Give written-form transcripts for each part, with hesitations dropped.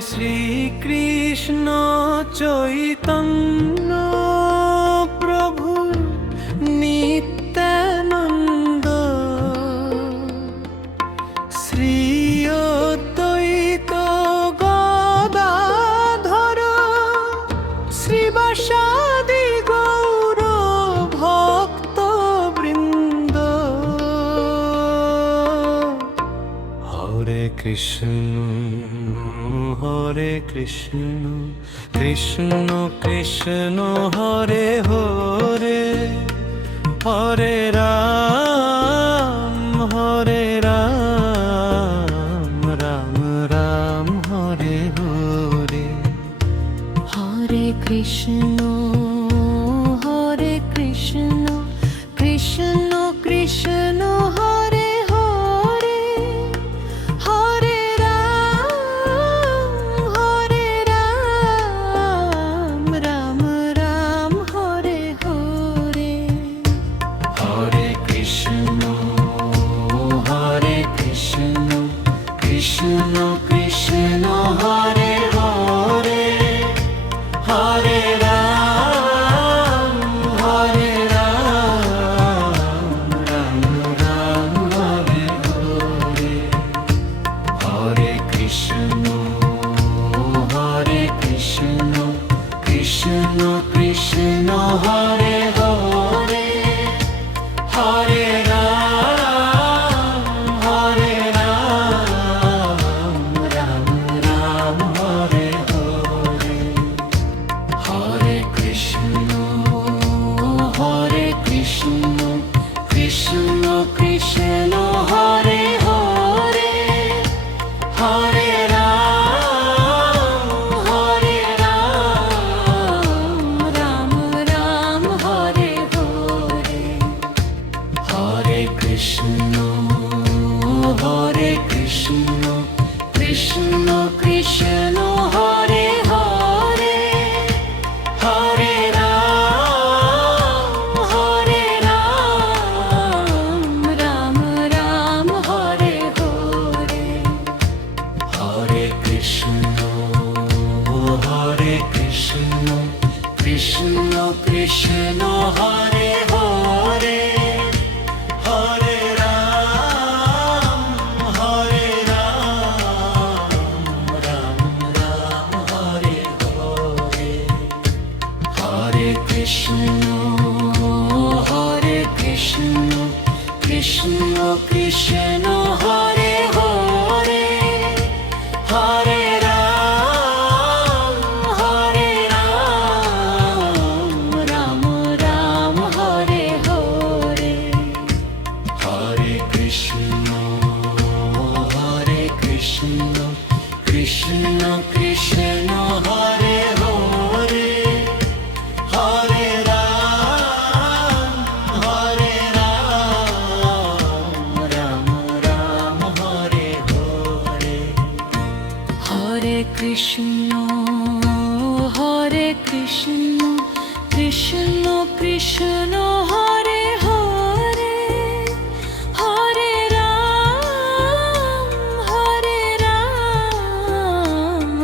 শ্রীকৃষ্ণ চৈতন্য প্রভু নিত্যানন্দ, শ্রী অদ্বৈত গদাধর, শ্রীবাসাদি গৌর ভক্ত বৃন্দ। হরে কৃষ্ণ হরে কৃষ্ণ, কৃষ্ণ কৃষ্ণ হরে হরে, হরে রাম রাম রাম হরে হরে। হরে কৃষ্ণ কৃষ্ণ কৃষ্ণ হরে হরে, হরে রাম রাম হরে হরে। হরে কৃষ্ণ কৃষ্ণ কৃষ্ণ হরে হরে, হরে রাম রাম হরে হরে। হরে কৃষ্ণ কৃষ্ণ কৃষ্ণ হরে হরে, হরে রাম রাম হরে হরে। হরে কৃষ্ণ কৃষ্ণ কৃষ্ণ হরে হরে, হরে রাম রাম হরে হরে। হরে কৃষ্ণ কৃষ্ণ কৃষ্ণ হরে হরে, হরে রাম রাম হরে হরে। হরে কৃষ্ণ কৃষ্ণ কৃষ্ণ হরে হরে, হরে রাম রাম হরে হরে। হরে কৃষ্ণ কৃষ্ণ কৃষ্ণ হরে হরে, হরে রাম রাম হরে হরে। হরে কৃষ্ণ কৃষ্ণ কৃষ্ণ হরে হরে, হরে রাম রাম হরে হরে। হরে কৃষ্ণ কৃষ্ণ কৃষ্ণ হরে হরে, হরে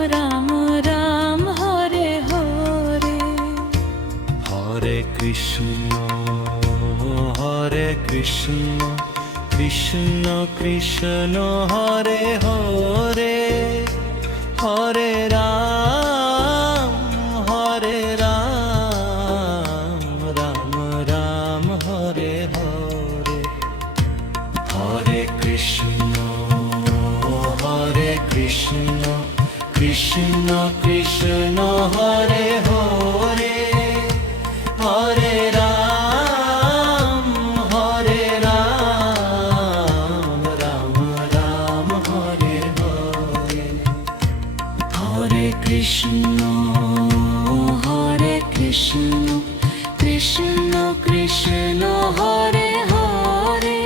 রাম রাম হরে হরে। হরে কৃষ্ণ কৃষ্ণ কৃষ্ণ হরে হরে, হরে রাম রাম হরে হরে। হরে কৃষ্ণ কৃষ্ণ কৃষ্ণ হরে হরে, হরে রাম রাম হরে হরে। হরে কৃষ্ণ কৃষ্ণ কৃষ্ণ হরে হরে,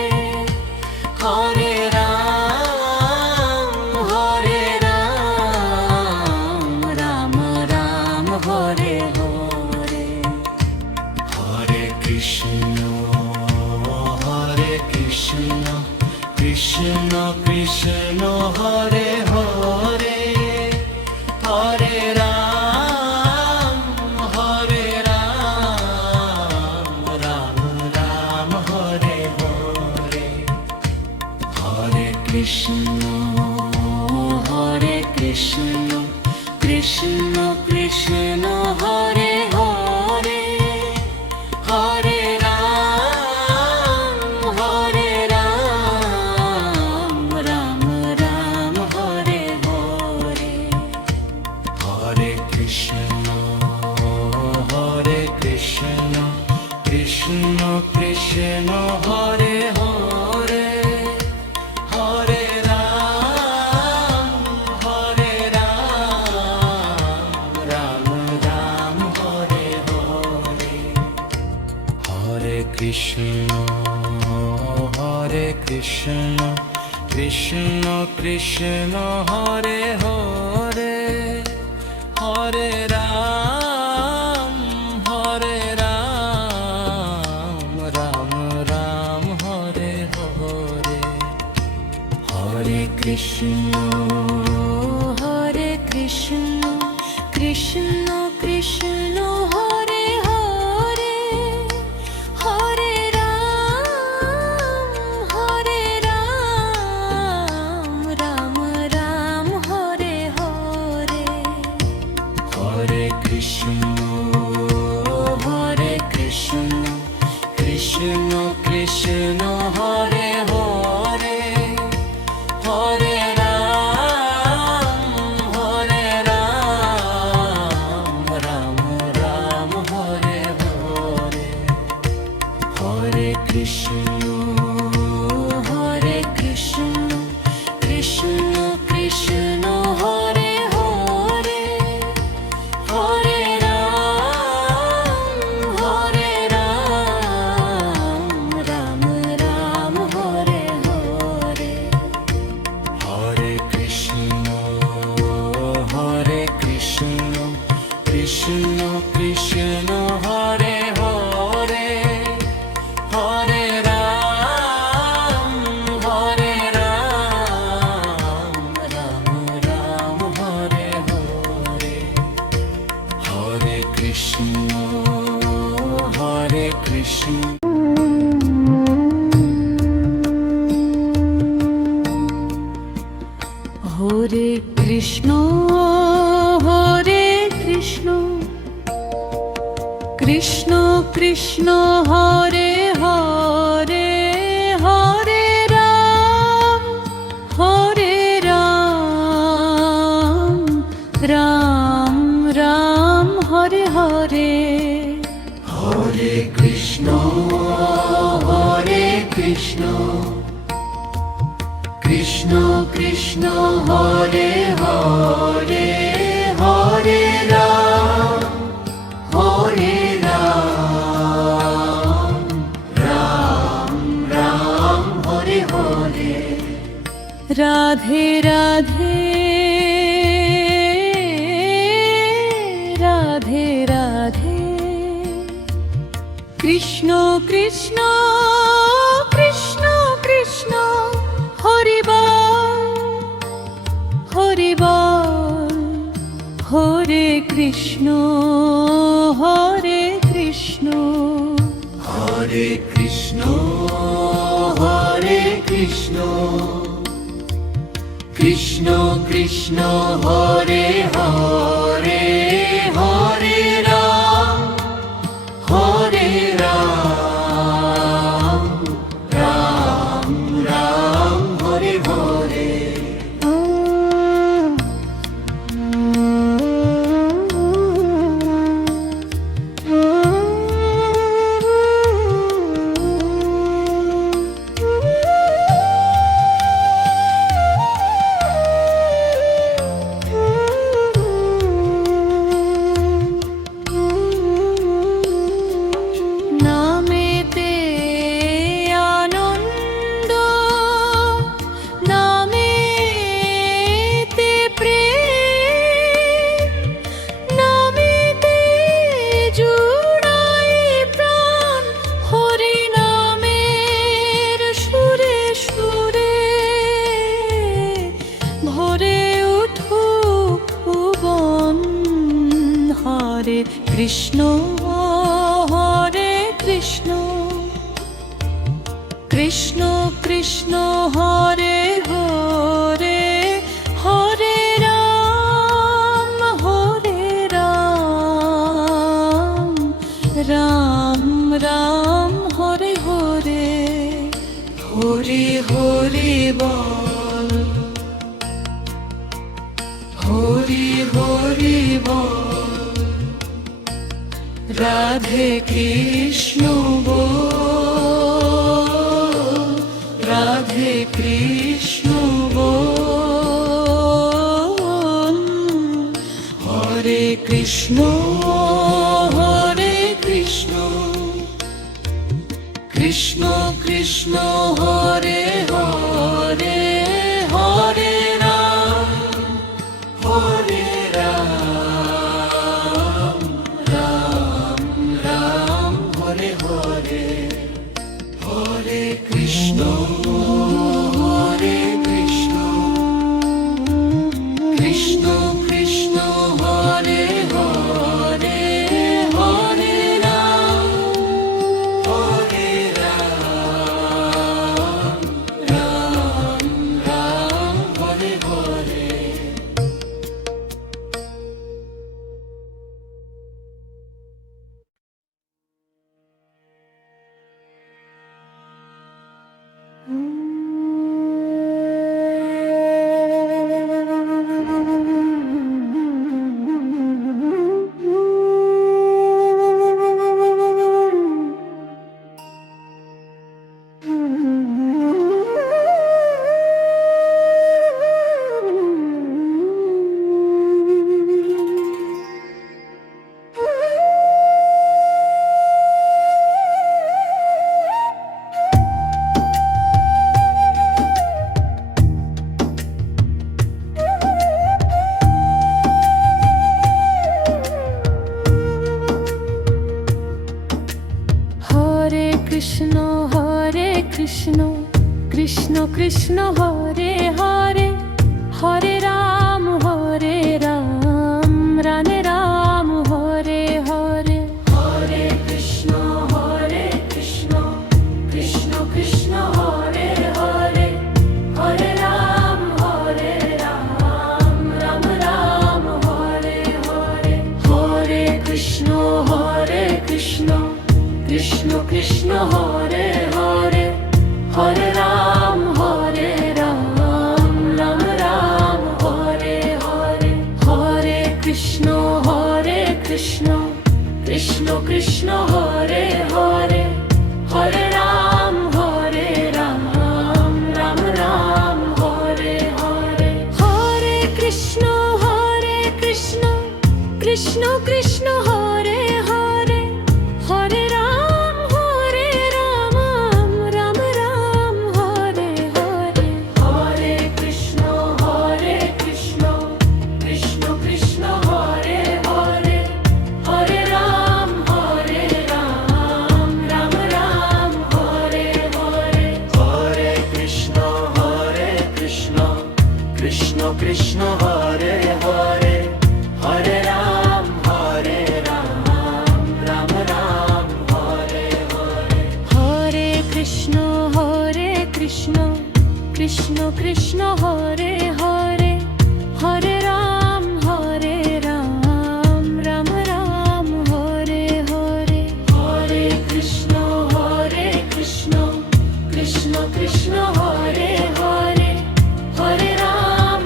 হরে রাম রাম হরে হরে। হরে কৃষ্ণ কৃষ্ণ কৃষ্ণ হরে হরে, হরে রাম হরে রাম রাম রাম হরে হরে হরে কৃষ্ণ কৃষ্ণ কৃষ্ণ হরে হরে হরে রাম রাম রাম হরে হরে হরে কৃষ্ণ কৃষ্ণ কৃষ্ণ হরে হরে হরে রাম রাম রাম হরে হরে হরে কৃষ্ণ কৃষ্ণ কৃষ্ণ হরে হরে হরে রাম রাম রাম হরে হরে হরে কৃষ্ণ কৃষ্ণ কৃষ্ণ হরে হরে হরে রাম রাম রাম হরে হরে হরে কৃষ্ণ কৃষ্ণ কৃষ্ণ হরে হরে হরে রাম রাম হরে হরে হরে কৃষ্ণ কৃষ্ণ কৃষ্ণ হরে হরে হরে রাম রাম রাম হরে হরে হরে কৃষ্ণ কৃষ্ণ কৃষ্ণ হরে হরে হরে রাম রাম রাম হরে হরে হরে কৃষ্ণ হরে কৃষ্ণ কৃষ্ণ কৃষ্ণ হরে হরে হরে রাম রাম রাম হরে হরে হরে কৃষ্ণ কৃষ্ণ কৃষ্ণ হরে হরে হরে রাম রাম রাম হরে হরে রাধে রাধে রাধে রাধে কৃষ্ণ কৃষ্ণ কৃষ্ণ কৃষ্ণ হরি বল হরে কৃষ্ণ হরে কৃষ্ণ কৃষ্ণ কৃষ্ণ হরে হরে হরে রাম রাম রাম হরে হরে কৃষ্ণ কৃষ্ণ হরে হরে হরে রাম রাম রাম হরে হরে হরি হরি বল, হরি হরি বল, রাধে কৃষ্ণ বল, রাধে কৃষ্ণ বল, হরে কৃষ্ণ হরে কৃষ্ণ, কৃষ্ণ কৃষ্ণ হরে হরে হরে রাম রাম রাম হরে হরে, হরে কৃষ্ণ হরে কৃষ্ণ, কৃষ্ণ কৃষ্ণ হরে হরে হরে রাম রাম রাম হরে হরে। হরে কৃষ্ণ কৃষ্ণ কৃষ্ণ হরে হরে হরে রাম রামে রাম হরে হরে, হরে কৃষ্ণ কৃষ্ণ কৃষ্ণ হরে হরে, হরে রাম রাম রাম হরে হরে, হরে কৃষ্ণ কৃষ্ণ কৃষ্ণ হরে হরে, হরে রাম রাম রাম হরে হরে, হরে কৃষ্ণ কৃষ্ণ কৃষ্ণ হরে হরে, হরে রাম রাম রাম হরে হরে, হরে কৃষ্ণ কৃষ্ণ কৃষ্ণ হরে হরে হরে রাম রাম রাম হরে হরে, হরে কৃষ্ণ কৃষ্ণ কৃষ্ণ হরে হরে, হরে রাম রাম রাম হরে হরে, হরে কৃষ্ণ কৃষ্ণ কৃষ্ণ হরে হরে, হরে রাম রাম রাম হরে হরে, হরে কৃষ্ণ কৃষ্ণ কৃষ্ণ হরে হরে হরে রাম রাম রাম হরে হরে, হরে কৃষ্ণ কৃষ্ণ কৃষ্ণ হরে হরে, হরে রাম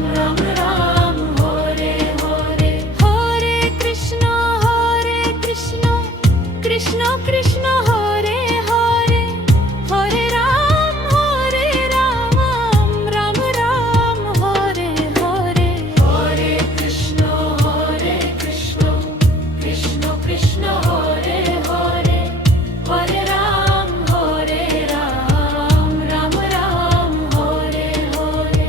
রাম রাম হরে হরে, হরে কৃষ্ণ কৃষ্ণ কৃষ্ণ হরে হরে হরে রাম রাম রাম হরে হরে, হরে কৃষ্ণ কৃষ্ণ কৃষ্ণ হরে হরে, হরে রাম রাম রাম হরে হরে,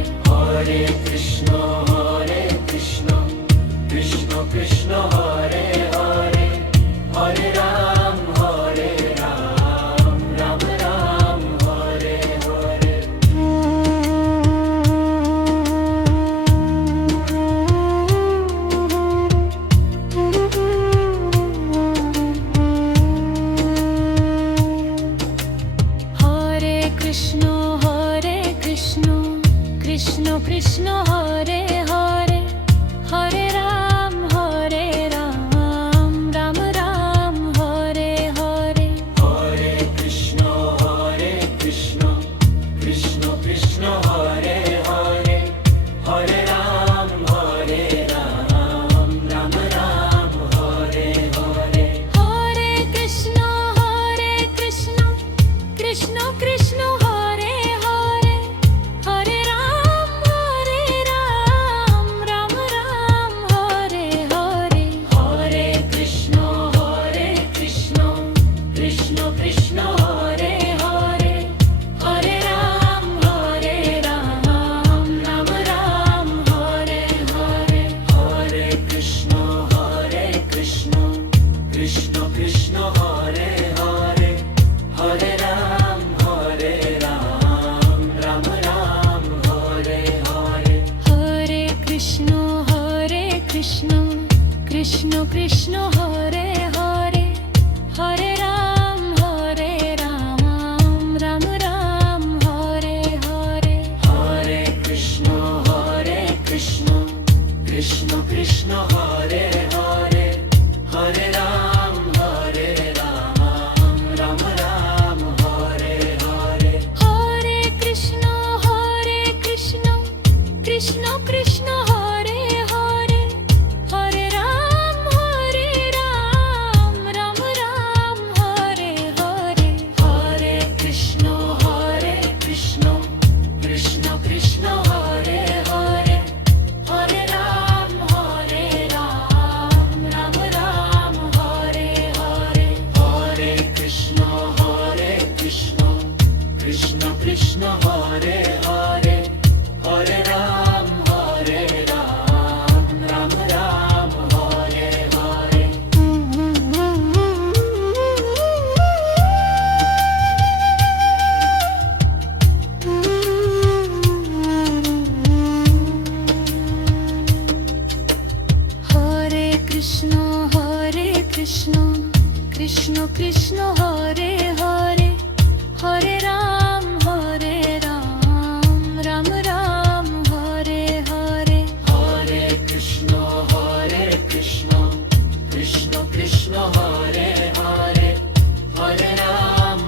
হরে কৃষ্ণ কৃষ্ণ কৃষ্ণ হরে হরে, হরে রাম কৃষ্ণ হরে হরে হরে রাম রাম রাম হরে হরে হরে কৃষ্ণ কৃষ্ণ কৃষ্ণ হরে হরে হরে রাম রাম রাম হরে হরে হরে কৃষ্ণ কৃষ্ণ কৃষ্ণ হরে হরে হরে রাম রাম রাম হরে হরে হরে কৃষ্ণ কৃষ্ণ কৃষ্ণ হরে হরে হরে রাম রাম রাম হরে হরে হরে কৃষ্ণ কৃষ্ণ কৃষ্ণ হরে হরে হরে রাম রাম রাম হরে হরে হরে কৃষ্ণ কৃষ্ণ কৃষ্ণ হরে হরে হরে রাম রাম রাম হরে হরে হরে কৃষ্ণ কৃষ্ণ কৃষ্ণ হরে হরে হরে রাম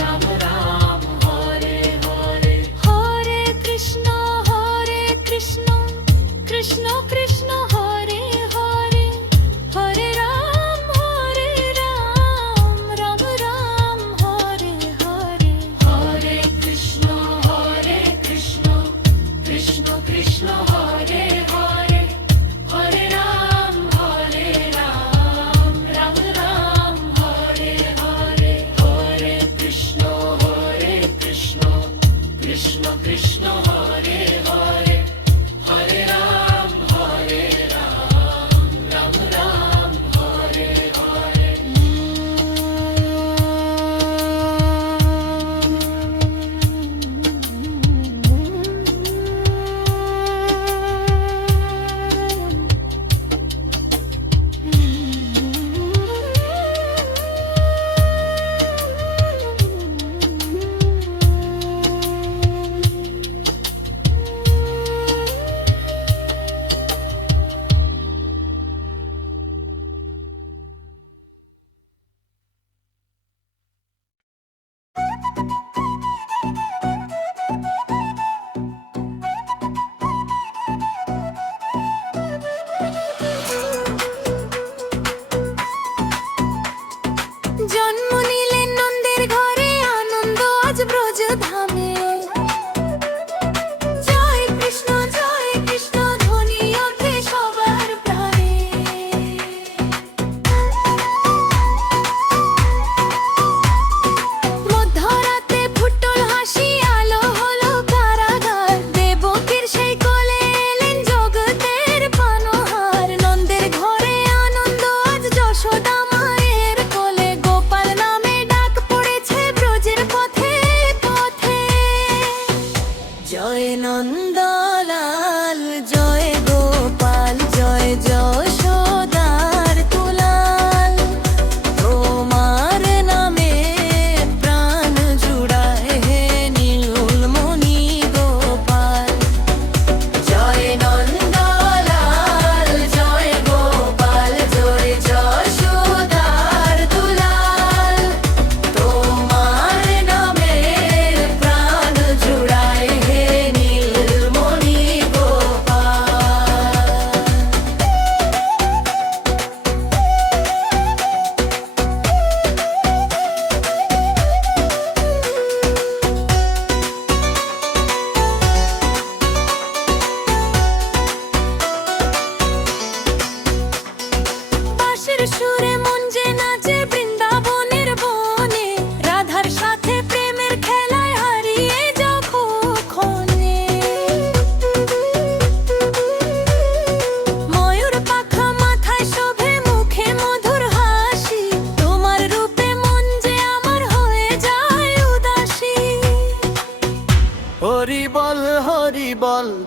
রাম রাম হরে হরে হরে কৃষ্ণ কৃষ্ণ কৃষ্ণ হরে হরে হরে রাম রাম রাম হরে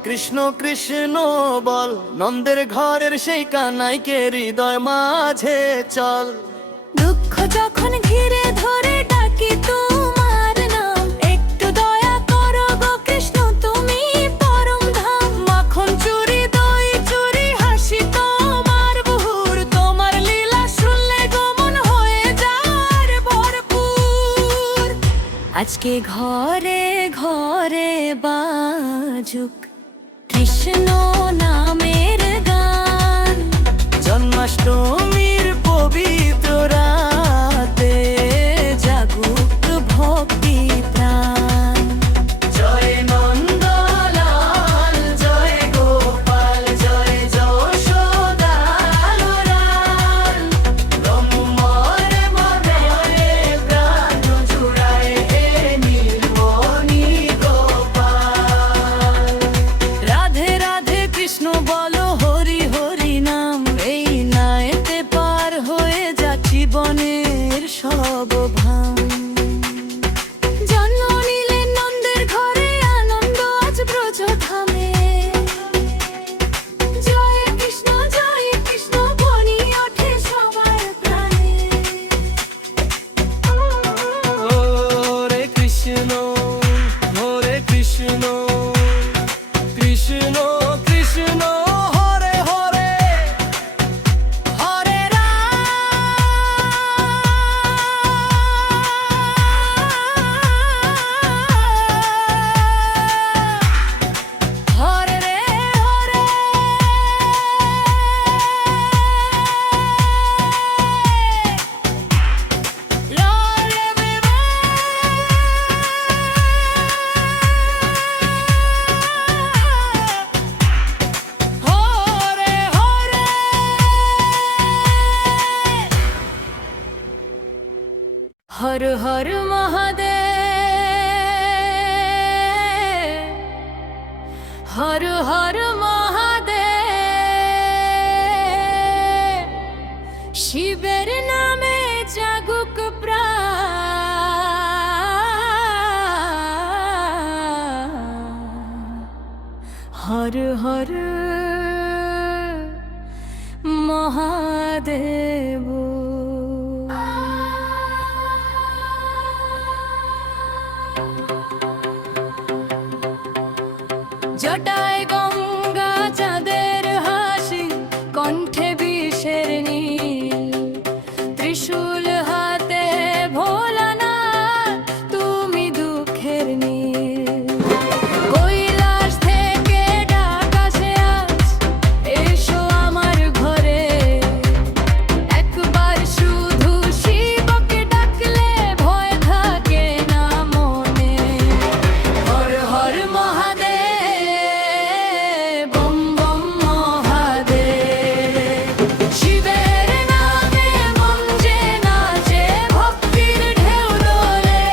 কৃষ্ণ কৃষ্ণ বল, নন্দের ঘরের সেই কানাইকে হৃদয় মাঝে চল। দুঃখ যখন ঘিরে ধরে ডাকি তোমার নাম, একটু দয়া করো গো কৃষ্ণ তুমি পরম ধাম। মাখন চুরি দই চুরি হাসি তোমার বহুর, তোমার লীলা শুনলে গমন হয়ে যার ভরপুর। আজকে ঘরে ঘরে বাজুক কৃষ্ণ নামের গান, জন্মাষ্টমীর পবিত্র রাতে জাগুক ভক্তি প্রাণ। জয় নন্দলাল জয় গোপাল জয় যশোদার লাল, ব্রহ্মর মনে প্রাণ জুড়ায় হে নীলমণি গোপাল। রাধে রাধে কৃষ্ণ বলো হরি হরি নাম, এই নাইতে পার হয়ে যা জীবনের সব ভাম। জন্ম নিলেন নন্দের ঘরে, আনন্দ আজ ব্রজধামে। জয় কৃষ্ণ বনি ওঠে সবার প্রাণে। হরে কৃষ্ণ কৃষ্ণ কৃষ্ণ হরে হরে, হরে হরে রে হরে। Lord everywhere, Hare Hare. হর হর মহাদেব, হর হর মহাদেব, শিবের নামে জাগুক প্রাণ। হর হর মহাদেব। জটায় গঙ্গা চাঁদের হাসি, কণ্ঠে বিষের নীল, ত্রিশূল হাতে ভোলানাথ তুমি দুঃখের নীল। কৈলাস থেকে ডাক আসে আজ, এসো আমার ঘরে। একবার শুধু শিবকে ডাকলে ভয় থাকে না মনে। হর হর মহাদেব, বম বম মহাদেব, শিবের নামে মন যে নাচে, ভক্তির ঢেউ দোলে।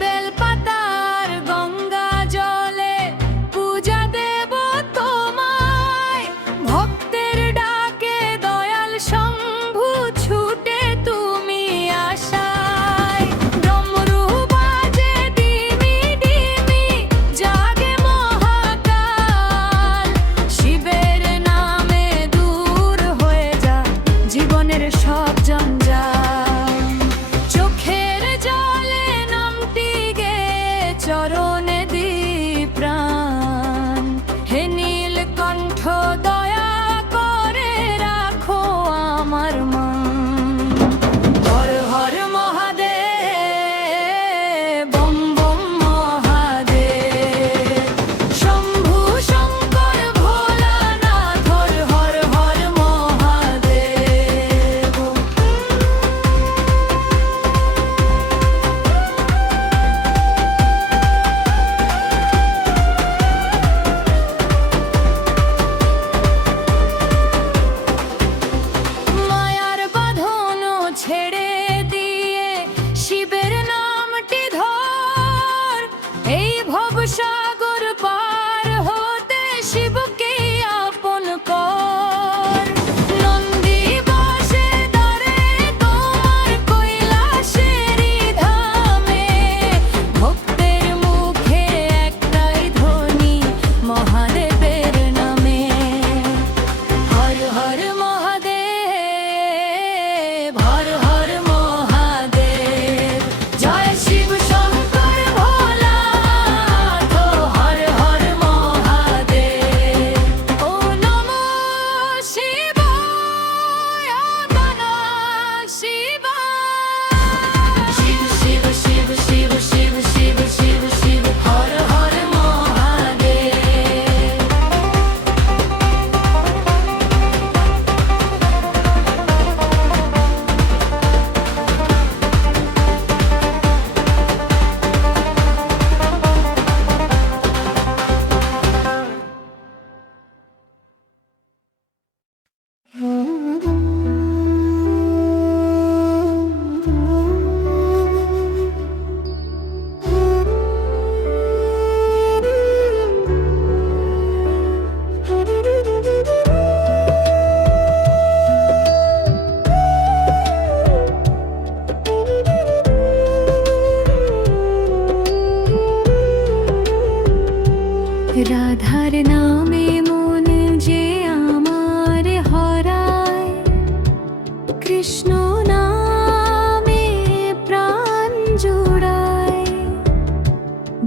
বেলপাতার গঙ্গা জলে পূজা দেব তোমায়, ভক্তের ডাকে দয়াল শম্ভু ছুটে তুমি আসায়। ডমরু বাজে ডিমি ডিমি, জাগে মহাকাল, শিবের নামে দূর হয়ে যা জীবনের সব জঞ্জাল। চোখের জলে নামটি গে চরণে দি প্রাণ, হে নীলকণ্ঠ দয়া করে রাখো আমার মন। Har Har Mahadev, bomb bomb Mahadev, Shambhu Shankar Bholanath, Har Har Har Mahadev. মায়ার বাঁধন ছেড়ে দিয়ে শিবের নামটি ধর, এই ভবসাগর পার হতে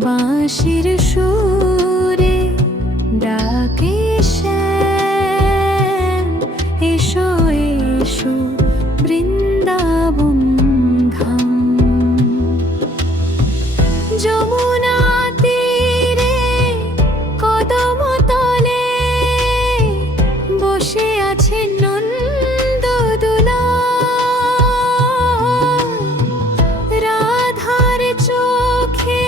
বাঁশির সুরে ডাকে শ্যাম, এসো এসো বৃন্দাবন ধাম। যমুনা তীরে কদম তলে বসে আছেন নন্দদোলা, রাধার চোখে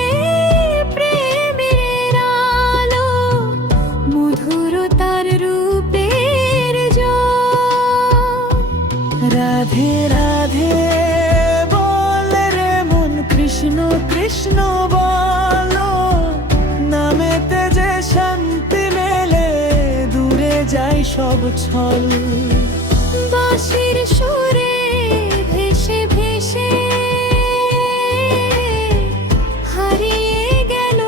প্রেমের আলো, মধুরতার রূপের জল। রাধে রাধে বল রে মন, কৃষ্ণ কৃষ্ণ বলো, নামেতে যে শান্তি মেলে, দূরে যায় সব ছল। বাঁশির সুরে ভেসে ভেসে হারিয়ে গেল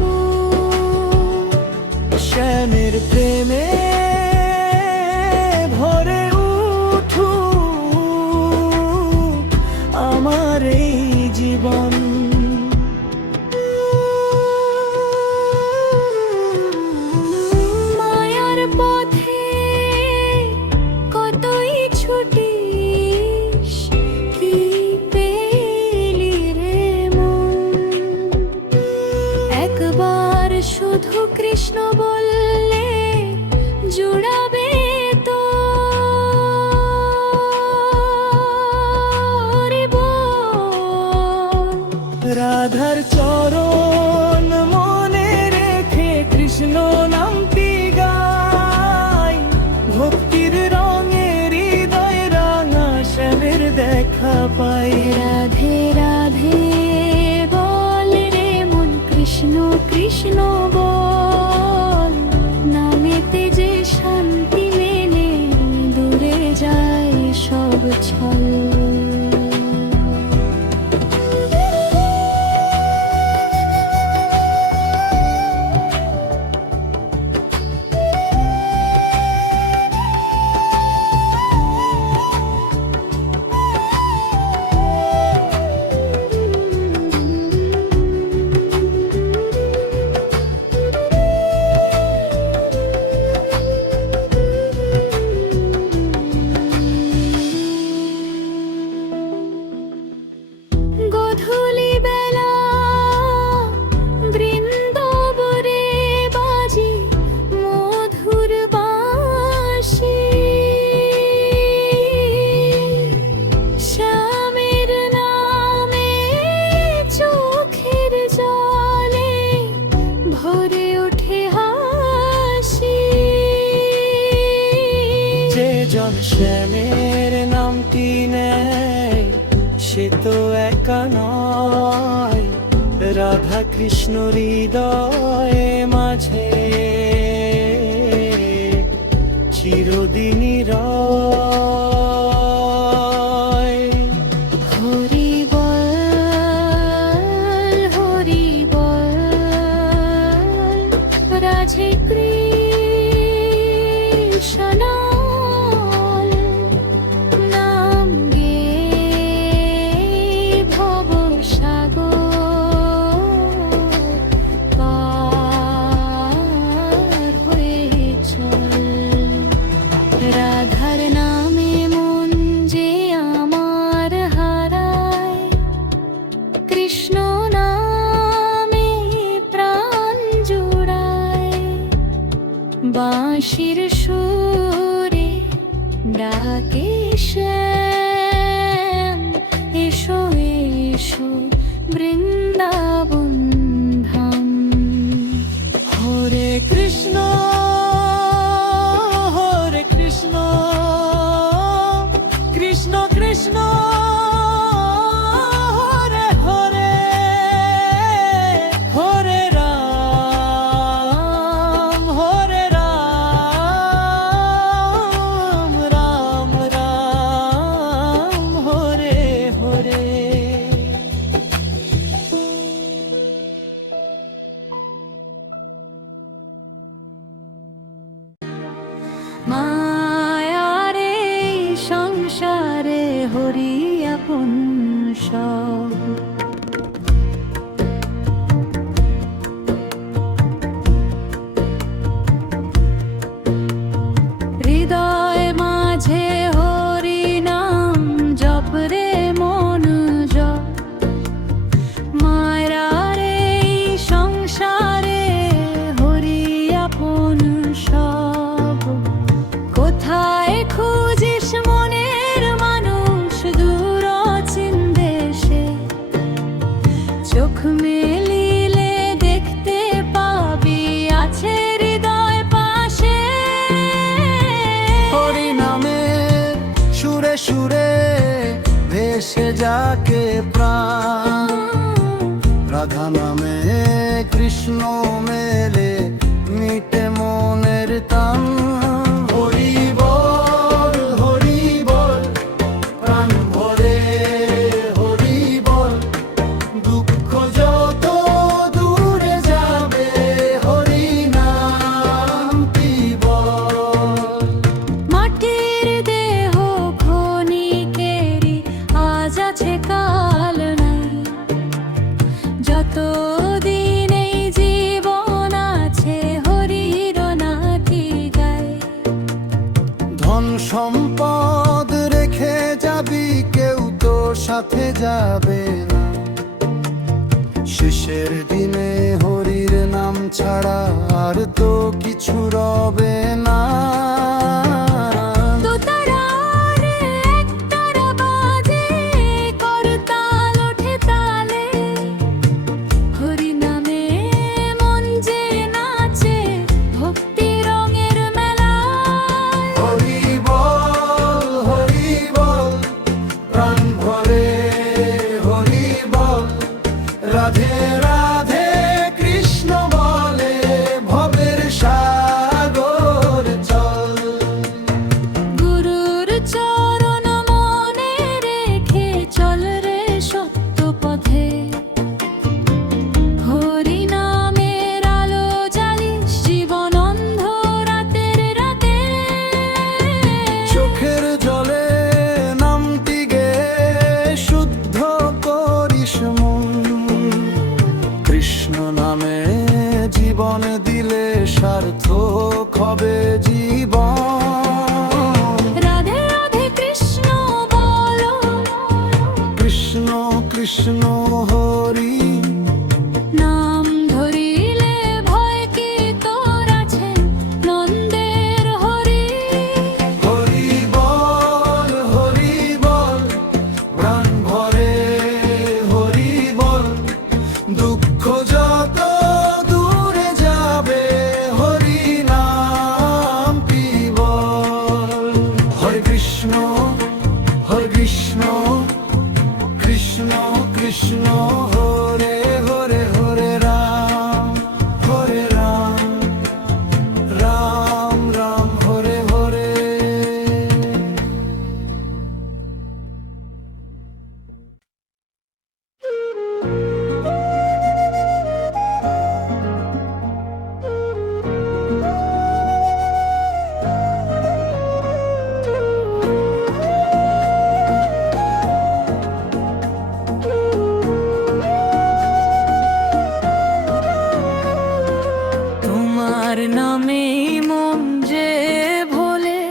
মন। শ্যামের প্রেমে ভরে উঠুক আমার এই জীবন। মায়ার পথে কতই ছুটিস, কি পেলি রে মন। একবার শুধু কৃষ্ণ বললে জুড়াবে তোর বল। রাধার চরণ মনে রেখে কৃষ্ণ নামটি গাই, ভক্তির রঙে হৃদয় রাঙা শ্যামের দেখা পাই। রাধে রাধে বল রে মন, কৃষ্ণ কৃষ্ণ বল, নামেতে যে শান্তি মেলে, দূরে যায় সব ছল। গধূলি বেলা বৃন্দাবনে বাজে মধুর বাঁশি, শ্যামের নামে চোখের জলে ভরে ওঠে হাসি। যে জন শ্যামের নামটি নেয়, সে তো একা নয়, রাধা কৃষ্ণ হৃদয়ে মাঝে চিরদিনই রয়। হরি বল রাধে কৃষ্ণ, নাম গে ভব সাগর পার হয়ে চল। রাধার নামে মন যে আমার হারায়, কৃষ্ণ নামে প্রাণ জুড়ায়। বাঁশির সুরে ডাকে শ্যাম, এসো এসো বৃন্দাবন ধাম। হরে কৃষ্ণ হরে কৃষ্ণ, কৃষ্ণ কৃষ্ণ হরে হরে, হরে রাম রাম রাম হরে হরে। মায়ারে সংসারে হরি আপন সব, সে যাকে প্রাণ। রাধা নামে কৃষ্ণ মেলে মিটে মনের টান। হরি বল প্রাণ ভরে হরি বল, দুঃখ যত দূরে যাবে হরি নাম কি বল। মাটির দেহ ক্ষণিকেরই, আজ আছে কাল নাই। যতদিন এই জীবন আছে হরির নাতি গায়। ধন সম্পদ রেখে যাবি, কেউ তো সাথে যাবে না। শেষের দিনে হরির নাম ছাড়া আর তো কিছু রবে না। দোতারার একতারা বাজে, করতাল ওঠে তালে। হরি নামে মন যে নাচে, ভক্তি রঙের মেলায়। হরি বল প্রাণ ভরে হরি বল, রাধে রাধে কৃষ্ণ বলে ভবের সাগর চল। গুরুর চরণ মনে রেখে চল রে সত্য পথে। হরি নামের আলো জ্বালিস জীবন অন্ধ রাতের রাতে। চোখের জলে নামটি গে শুদ্ধ করিস মন। কৃষ্ণ নামে জীবন দিলে সার্থক হবে জীবন। রাধে রাধে কৃষ্ণ বলো, কৃষ্ণ কৃষ্ণ হরি, নাম ধরিলে ভয় কি তোর আছে নন্দের হরি। হরি বল প্রাণ ভরে হরি বল, দুঃখ যত দূরে যাবে হরি নাম কি বল। হরে কৃষ্ণ কৃষ্ণ কৃষ্ণ হরে হরে, হরে রাম রাম রাম হরে হরে। তোমার নামে মন যে ভোলে,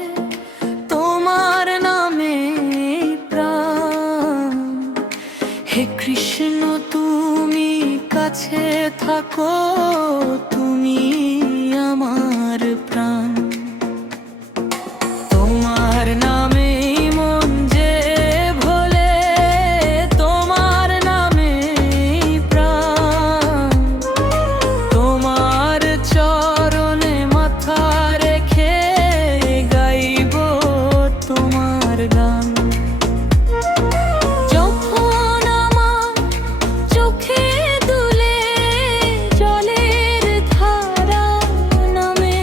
তোমার নামে প্রাণ। হে কৃষ্ণ তুমি কাছে থাকো, তুমি আমার প্রাণ। তোমার নামে মন যে ভোলে, তোমার নামে প্রাণ। তোমার চরণে মাথা রেখে গাইব তোমার গান। যখন আমার চোখে দুলে জলের ধারা নামে,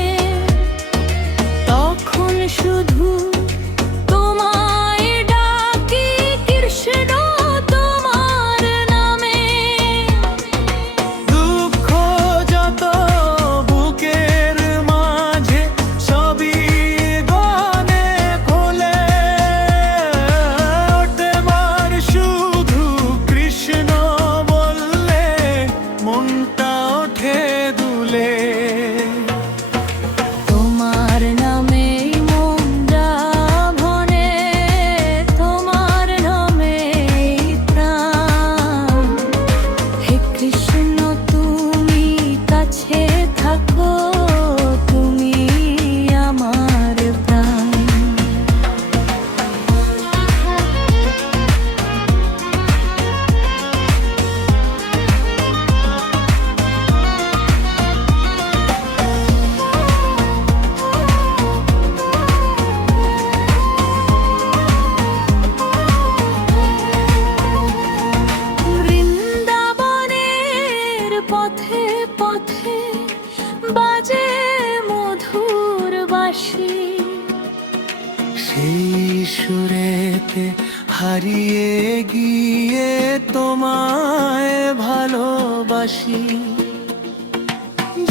হারিয়ে গিয়ে তোমায় ভালোবাসি।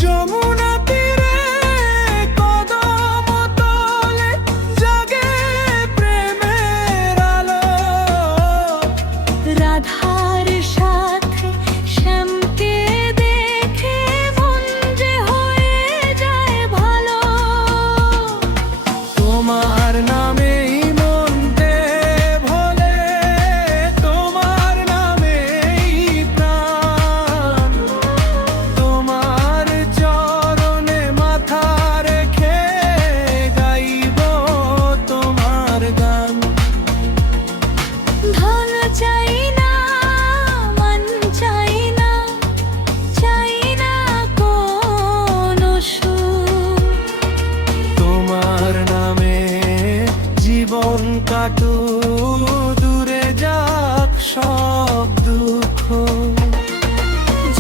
যমুনা তীরে কদম তলে জাগে প্রেমের আলো। রাধার সাথে শ্যামকে দেখে মন যে হয়ে যায় ভালো। তোমার নামেই মনতে ভোলে, তোমার নামেই প্রাণ। তোমার চরণে মাথা রেখে গাইব তোমার গান। ধন চাই না, মান চাই না, চাই না কোনো সুখ। তোমার নামে জীবন কাটুক, দূরে যাক সব দুঃখ।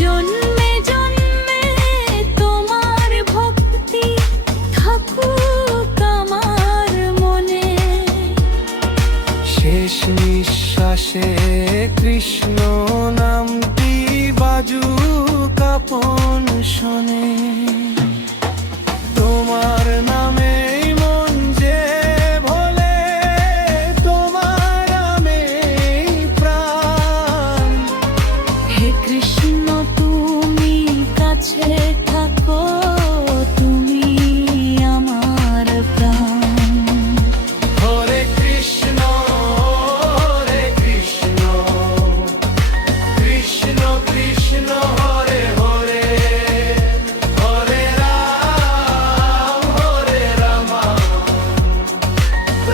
জন্মে জন্মে তোমার ভক্তি থাকুক আমার মনে। শেষ নিঃশ্বাসে কৃষ্ণ নামটি বাজুক আপন শোনে। তোমার নামেই মন যে ভোলে, তোমার নামেই প্রাণ। হে কৃষ্ণ তুমি কাছে থাকো, তুমি আমার প্রাণ। হরে কৃষ্ণ কৃষ্ণ কৃষ্ণ হরে হরে, হরে রাম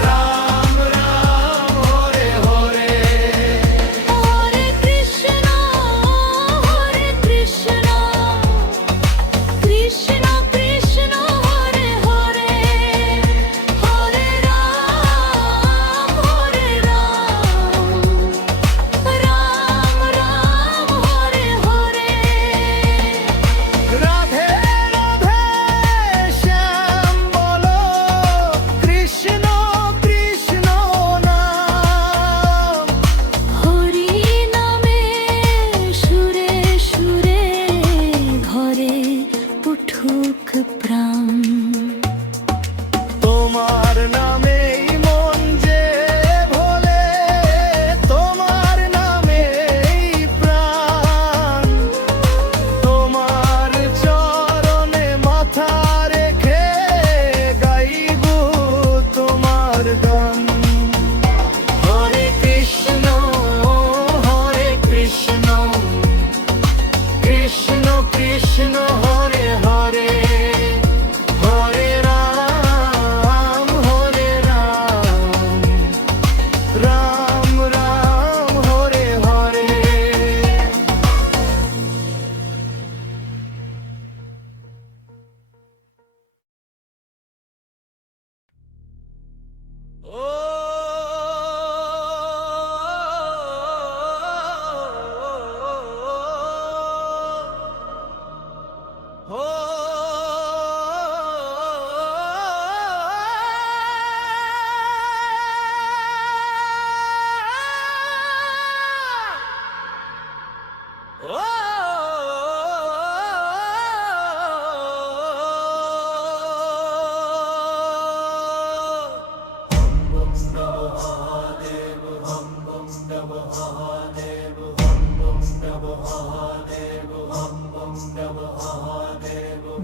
রাম রাম হরে হরে। হরে কৃষ্ণ কৃষ্ণ কৃষ্ণ হরে হরে, হরে রাম রাম রাম হরে হরে। রাধে রাধে শ্যাম বলো, কৃষ্ণ কৃষ্ণ নাম। হরি নামে সুরে সুরে ঘরে উঠুক প্রাণ। তোমার নামেই মন যে ভোলে, তোমার নামেই প্রাণ। তোমার চরণে মাথা রেখে গাইব তোমার গান। হরে কৃষ্ণ কৃষ্ণ কৃষ্ণ হরে হরে, হরে রাম রাম রাম হরে হরে।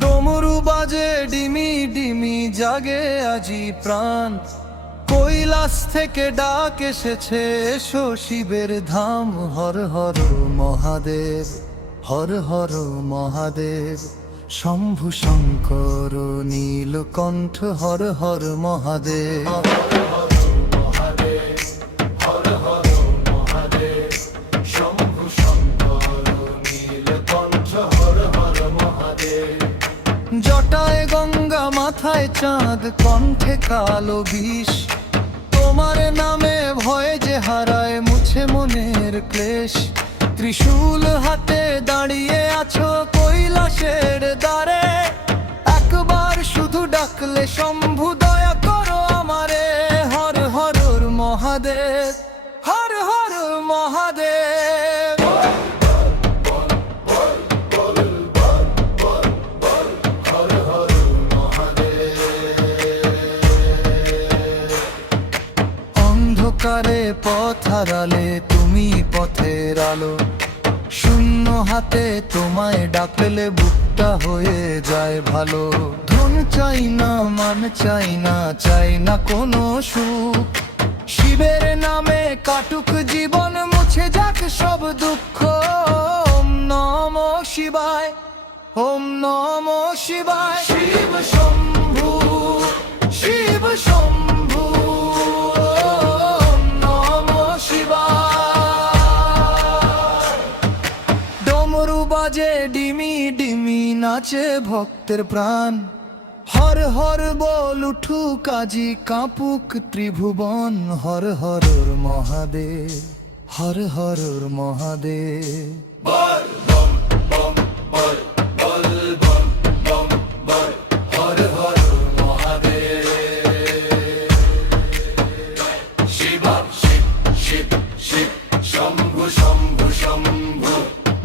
ডমরু বাজে ডিমি ডিমি জাগে আজি প্রাণ। কৈলাস থেকে ডাক এসেছে এসো শিবের ধাম। হর হর মহাদেব, হর হর মহাদেব। শম্ভু শঙ্কর নীলকণ্ঠ হর হর মহাদেব। জটায় গঙ্গা মাথায় চাঁদ, কণ্ঠে কালো বিষ। তোমার নামে ভয়ে যে হারায় মুছে মনের ক্লেশ। ত্রিশূল হাতে দাঁড়িয়ে আছো কৈলাসের দ্বারে, একবার শুধু ডাকলে শম্ভু দয়া করো আমারে। হর হর মহাদেব। হর হর মহাদেব। অন্ধকারে পথ হারালে তুমি পথের আলো, শূন্য হাতে তোমায় ডাকলে বুকটা হয়ে যায় ভালো। ধন চাই না, মান চাই না, চাই না কোনো সুখ, শিবের নামে কাটুক জীবন, মুছে যাক সব দুঃখ। ওম নমঃ শিবায়, ওম নমঃ শিবায়। শিব শম্ভু, শিব শম্ভু, ওম নমঃ শিবায়। ডমরু বাজে ডিমি ডিমি, নাচে ভক্তের প্রাণ, হর হর বল উঠুক আজি, কাঁপুক ত্রিভুবন। হর হর মহাদেব, হর হর মহাদেব। বল বম বম বল, বল বম বম বল, হর হর মহাদেব। শিব শিব শিব শিব, শম্ভু শম্ভু শম্ভু,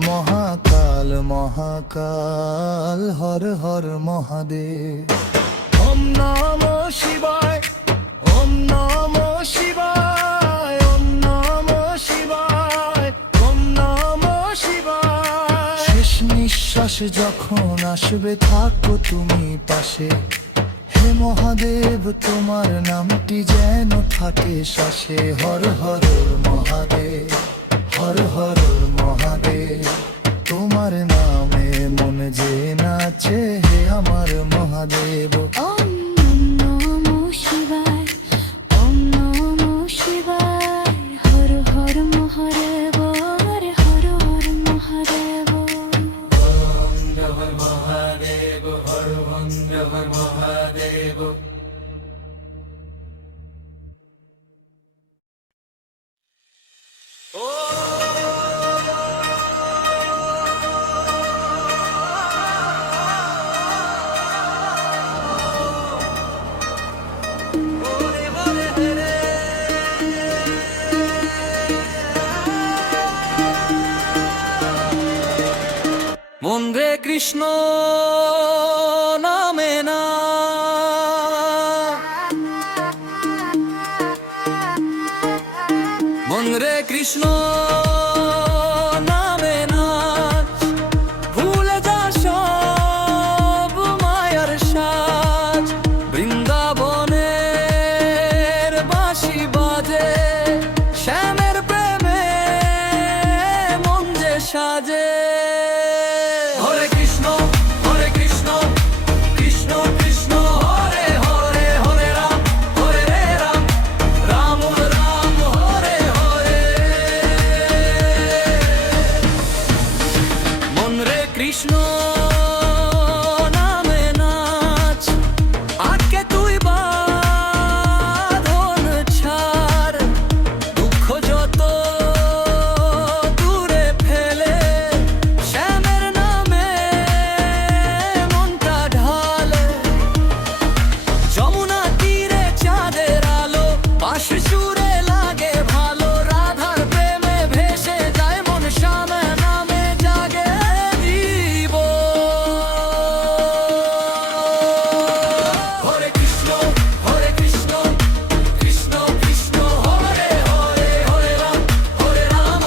মহাকাল মহাকাল, হর হর মহাদেব। ওম নমঃ শিবায়, ওম নমঃ শিবায়, ওম নমঃ শিবায়, ওম নমঃ শিবায়। শেষ নিঃশ্বাস যখন আসবে থাকো তুমি পাশে, হে মহাদেব তোমার নামটি যেন থাকে শ্বাসে। হর হর মহাদেব, হর হর মহাদেব, তোমার নামে মন যে নাচে, হে আমার মহাদেব। ওম নমঃ শিবায়, ওম নমঃ শিবায়, হর হর মহাদেব, হর হর মহাদেব। মহাদেব, হর মহাদেব। মন রে কৃষ্ণ নামে না, মন রে কৃষ্ণ নামে না, ভুলে যা সব মায়ার সাজ। বৃন্দাবনের বাঁশি বাজে, শ্যামের প্রেমে মন যে সাজে। হরে কৃষ্ণ, হরে কৃষ্ণ, কৃষ্ণ কৃষ্ণ হরে হরে, হরে রাম, হরে রে রাম, রাম রাম হরে হরে। মন রে কৃষ্ণ নামে নাচ, আজকে তুই বাঁধন ছাড়, দুঃখ যত দূরে ফেলে, শ্যামের নামে মনটা ঢালে। যমুনা তীরে চাঁদের আলো, বাঁশি সুরে লাগে ভালো, রাধার প্রেমে ভেসে যায় মন, শ্যামের নামে জাগে জীব। হরে কৃষ্ণ, হরে কৃষ্ণ, কৃষ্ণ কৃষ্ণ হরে হরে, হরে রাম, হরে রাম,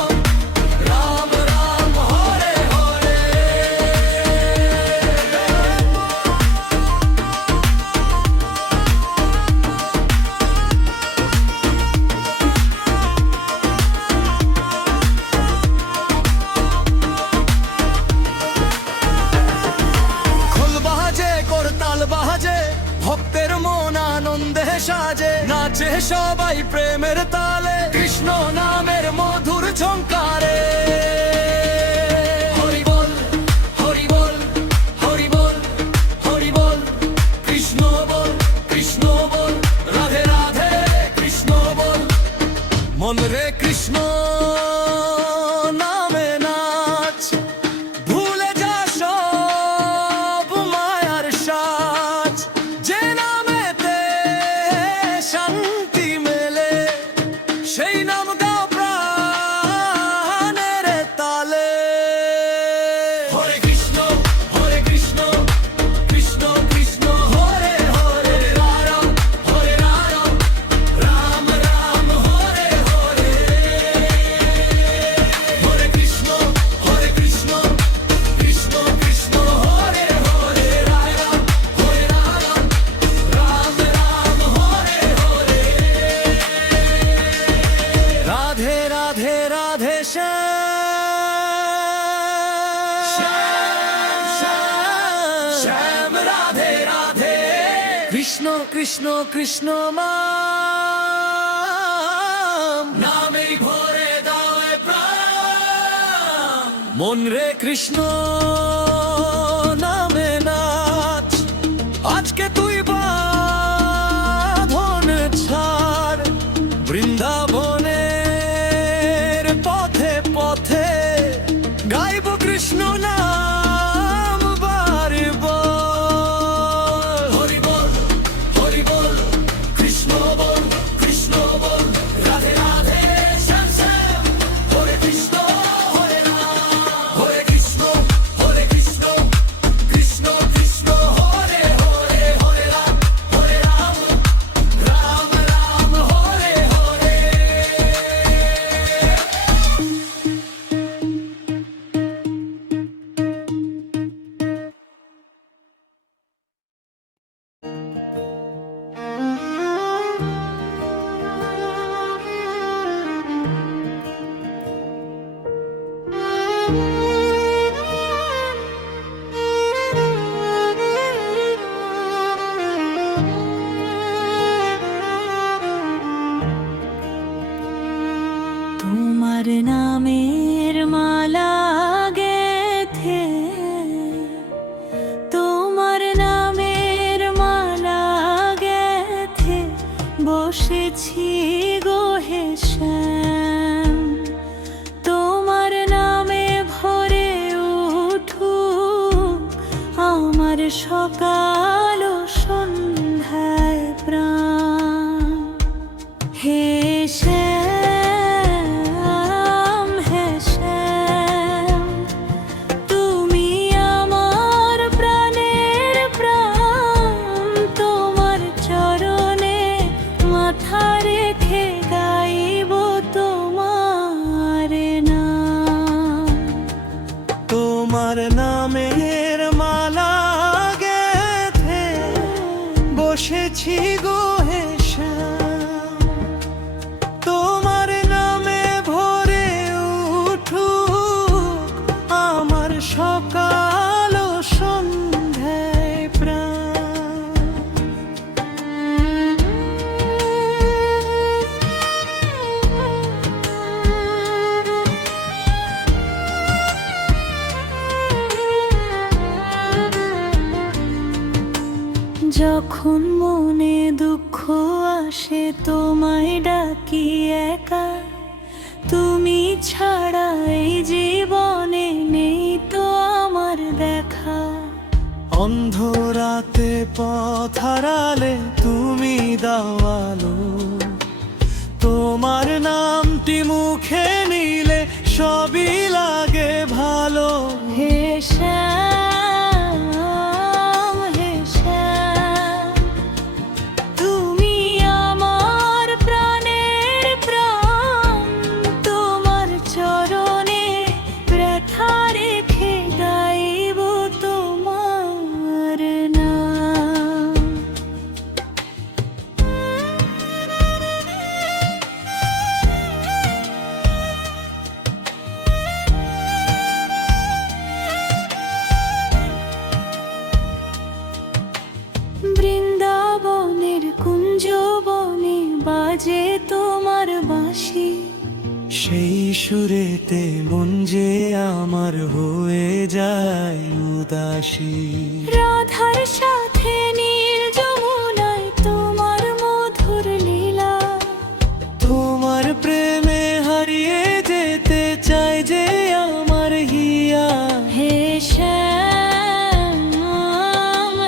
রাম রাম হরে হরে। খোল বাজে, করতাল বাজে, ভক্তের মন আনন্দে সাজে, নাচে সবাই প্রেমের তালে, কৃষ্ণ নামের মধুর ঝংকারে। হরি বল, হরি বল, হরি বল, হরি বল, কৃষ্ণ বল, কৃষ্ণ বল, রাধে রাধে কৃষ্ণ বল। মন রে কৃষ্ণ নামে নাচ, ভুলে যা সব মায়ার সাজ। যে নামেতে শান্তি মেলে, সেই রাধে রাধে শ্যাম রাধে রাধে কৃষ্ণ কৃষ্ণ কৃষ্ণ নামেই ভরে দাও এ প্রাণ মন রে কৃষ্ণ নামে নাচ আজকে তুই বাঁধন ছাড় বৃন্দাবনের পথে পথে গাইব কৃষ্ণ নাম বারে বল হরি বল কৃষ্ণ বল রাধে রাধে শ্যাম শ্যাম হরে কৃষ্ণ হরে রাম হরে কৃষ্ণ কৃষ্ণ কৃষ্ণ হরে হরে হরে রাম রাম রাম হরে হরে তোমার নামের মালা গেথে তোমার নামের মালা গেথে বসেছি গো হে শ্যাম তোমার নামে ভরে উঠুক আমার সকাল ও সন্ধ্যায় প্রাণ হে শ্যাম হে শ্যাম তুমি আমার প্রাণের প্রাণ তোমার চরণে মাথা রেখে গাইব তোমার নাম তোমার নামের মালা গেথে বসেছি গো হে শ্যাম তোমার নামে ভরে উঠুক আমার সকাল ও সন্ধ্যায় প্রাণ যখন মনে দুঃখ আসে তোমায় ডাকি একা তুমি ছাড়া এই জীবনে নেই তো আমার দেখা অন্ধরাতে পথ হারালে তুমি দাওয়ালো তোমার নামটি মুখে নিলে সবই লাগে ভালো হে শ্যাম হে শ্যাম তুমি আমার প্রাণের প্রাণ তোমার চরণে ব্যথা রেখে গাইব তোমার নাম বৃন্দাবনের কুঞ্জবনে বাজে তোমার বাঁশি সেই সুরেতে মন যে আমার হয়ে যায় উদাসী রাধার সাথে নীল যমুনায় তোমার মধুর লীলা তোমার প্রেমে হারিয়ে যেতে চাই যে আমার হিয়া হে শ্যাম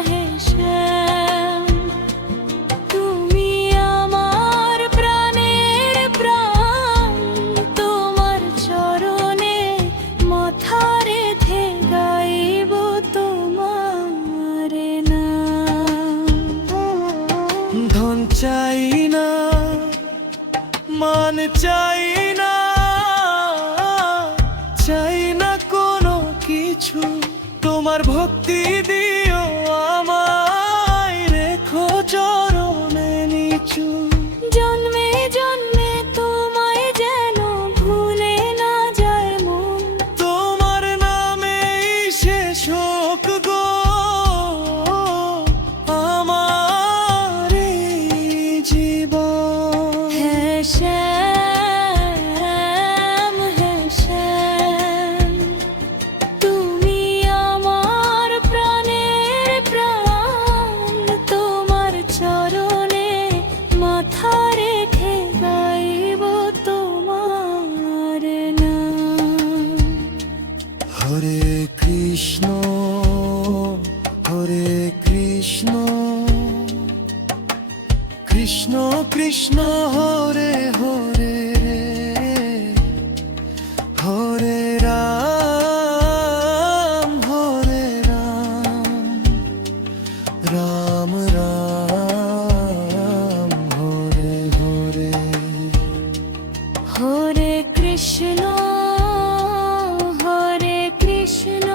হে শ্যাম তুমি আমার প্রাণের প্রাণ তোমার চরণে মাথা রেখে গাইব তোমার নাম কৃষ্ণ হরে কৃষ্ণ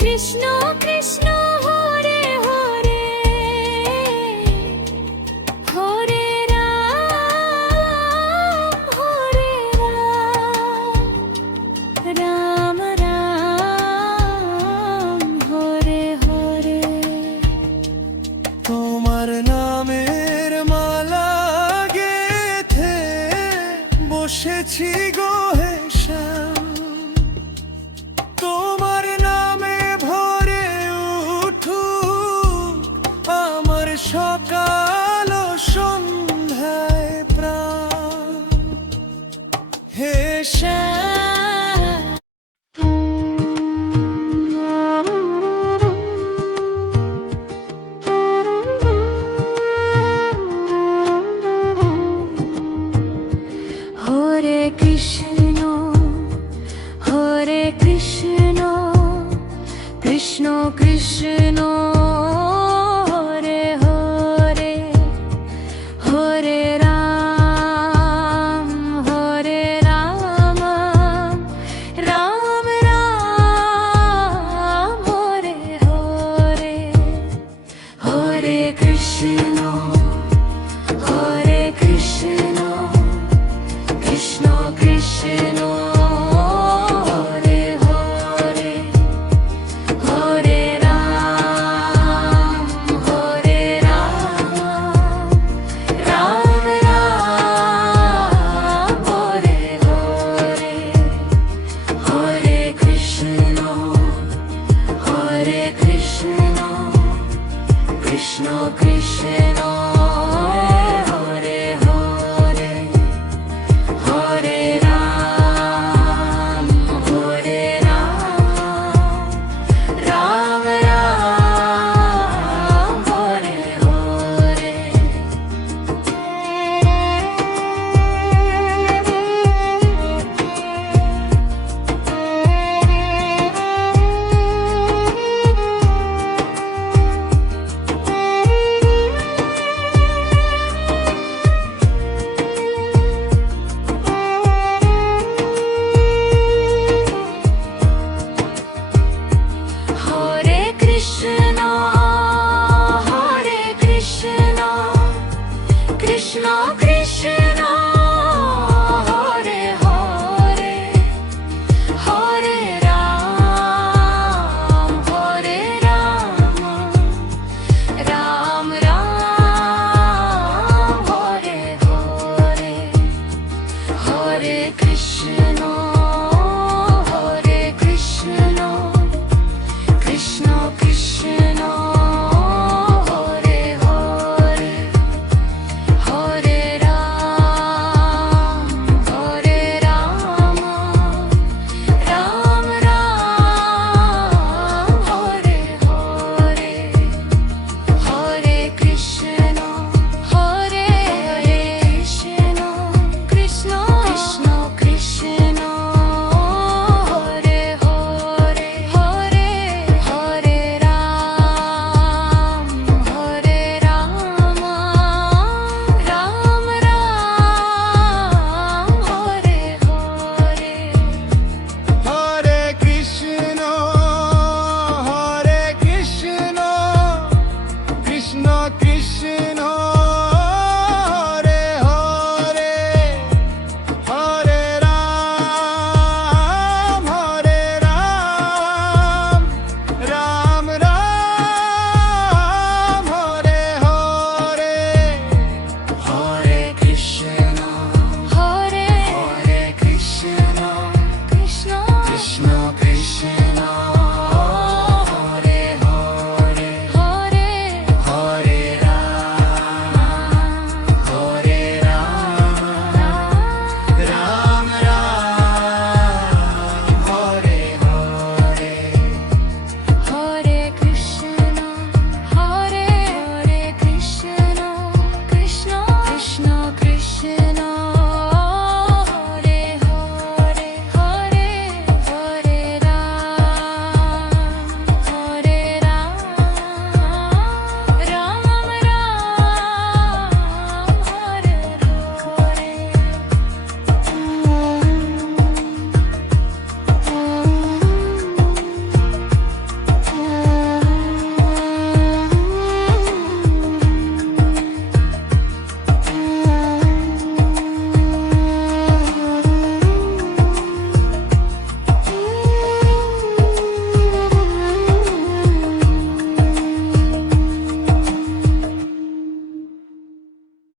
কৃষ্ণ কৃষ্ণ হরে হরে হরে রাম রাম হরে হরে। তোমার নামের মালা গেথে বসেছি গো হে শ্যাম, তোমার নামে ভরে উঠুক আমার সকাল ও সন্ধ্যায় প্রাণ হে শ্যাম। হরে কৃষ্ণ হরে কৃষ্ণ কৃষ্ণ কৃষ্ণ হরে হরে হরে রাম রাম রাম হরে হরে হরে কৃষ্ণ হরে কৃষ্ণ কৃষ্ণ কৃষ্ণ হরে হরে হরে রাম রাম রাম হরে হরে হরে কৃষ্ণ কৃষ্ণ কৃষ্ণ হরে হরে হরে রাম রাম রাম হরে হরে। হরে কৃষ্ণ কৃষ্ণ কৃষ্ণ হরে হরে হরে রাম রাম রাম হরে হরে হরে কৃষ্ণ